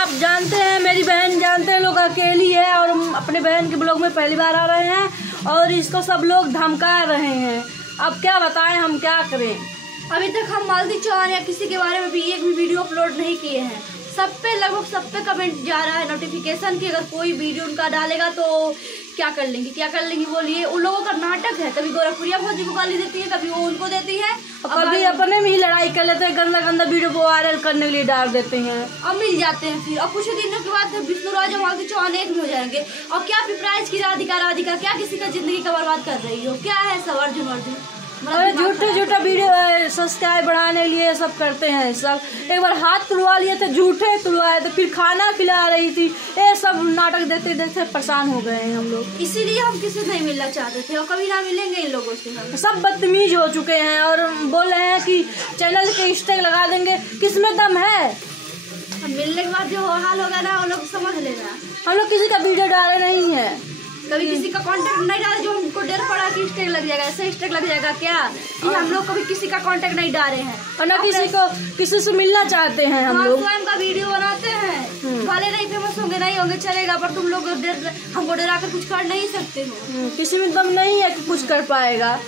आप जानते हैं, मेरी बहन जानते हैं, लोग अकेली है और अपने बहन के ब्लॉग में पहली बार आ रहे हैं और इसको सब लोग धमका रहे हैं। अब क्या बताएं, हम क्या करें। अभी तक हम मालती चौहान या किसी के बारे में भी एक भी वीडियो अपलोड नहीं किए हैं। सब पे लगभग सब पे कमेंट जा रहा है नोटिफिकेशन कि अगर कोई वीडियो उनका डालेगा तो क्या कर लेंगी बोलिए। उन लोगों का नाटक है, कभी गोरखपुरिया भौजी को गाली देती है, कभी वो उनको देती है और कभी अपने में ही लड़ाई कर लेते हैं, गंदा गंदा वीडियो को वायरल करने के लिए डाल देते हैं और मिल जाते हैं फिर। और कुछ दिनों के बाद विष्णुराज और मालती चौहान एक भी हो जाएंगे। और क्या पिपराइज की राधिका क्या किसी का जिंदगी का बर्बाद कर रही हो, क्या है सब अर्जुन झूठा वीडियो सब्सक्राइब बढ़ाने के लिए सब करते हैं। सब एक बार हाथ तुड़वा लिए थे, झूठे तुड़वाए थे, फिर खाना खिला रही थी, ये सब नाटक देखते देखते परेशान हो गए हैं हम लोग। इसीलिए हम किसी से नहीं मिलना चाहते थे और कभी ना मिलेंगे इन लोगों से। हम सब बदतमीज हो चुके हैं और बोल रहे हैं कि चैनल के स्टैग लगा देंगे। किसमें दम है? मिलने के बाद जो हाल होगा ना वो लोग समझ लेना। हम लोग किसी का वीडियो डाले नहीं है, कभी किसी का कांटेक्ट नहीं डाले। जो हमको डर पड़ा कि स्टैग लग जाएगा, ऐसे स्टैग लग जाएगा क्या, कि हम लोग कभी किसी का कांटेक्ट नहीं डाले हैं और ना किसी से मिलना चाहते हैं। हम लोग स्वयं का वीडियो बनाते हैं, भले नहीं फेमस होंगे नहीं होंगे चलेगा, पर तुम लोग हमको डरा कर कुछ कर नहीं सकते हो। किसी में दम नहीं है कि कुछ कर पाएगा।